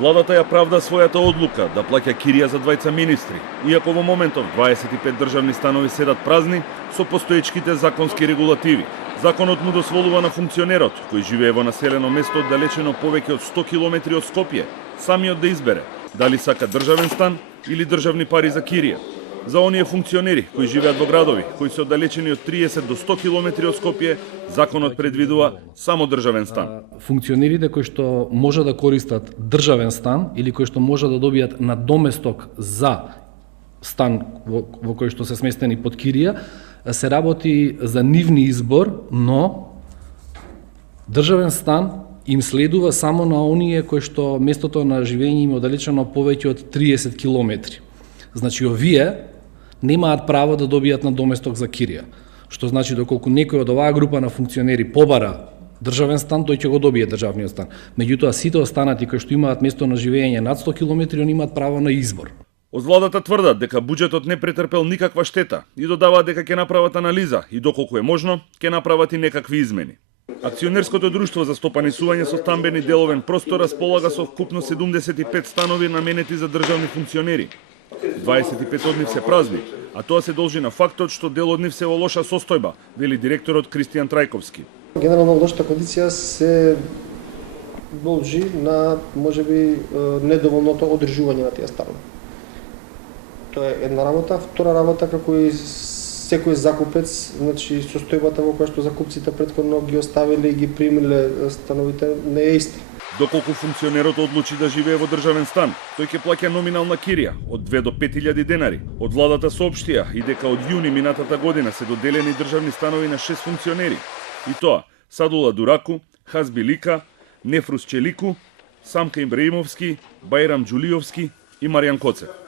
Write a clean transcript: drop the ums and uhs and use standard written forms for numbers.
Владата ја правда својата одлука да плаќа кирија за двајца министри, иако во моментов 25 државни станови седат празни со постоечките законски регулативи. Законот му дозволува на функционерот, кој живее во населено место оддалечено повеќе од 100 километри од Скопје, самиот да избере дали сака државен стан или државни пари за кирија. За оние функционери кои живеат во градови кои се оддалечени од 30 до 100 километри од Скопје, законот предвидува само државен стан. Функционерите кои што може да користат државен стан или кои што може да добијат надоместок за стан во кој што се сместени под кирија, се работи за нивни избор, но државен стан им следува само на оние кои што местото на живење им е оддалечено повеќе од 30 километри. Значи, овие немаат право да добијат надоместок за кирија. Што значи, доколку некој од оваа група на функционери побара државен стан, тој ќе го добие државниот стан. Меѓутоа, сите останати кои што имаат место на живење над 100 километри, они имаат право на избор. Од владата тврдат дека буџетот не претрпел никаква штета и додаваат дека ќе направат анализа и доколку е можно, ќе направат и некакви измени. Акционерското друштво за стопанисување со стамбени деловен простор располага со вкупно 75 станови наменети за државни функционери. 25 од нив се празни, а тоа се должи на фактот што дел од нив се во лоша состојба, вели директорот Кристијан Трајковски. Генерално лошата кондиција се должи на можеби недоволното одржување на тие станови. Тоа е една работа, втора работа како и секој закупец, значи состојбата во која што закупците претходно ги оставиле и ги примиле становите не е иста. Доколку функционерот одлучи да живее во државен стан, тој ќе плаќа номинална кирија од 2 до 5000 денари. Од владата соопштија и дека од јуни минатата година се доделени државни станови на 6 функционери. И тоа Садула Дураку, Хазби Лика, Нефрус Челику, Самка Ибраимовски, Бајрам Џулиовски и Маријан Коцев.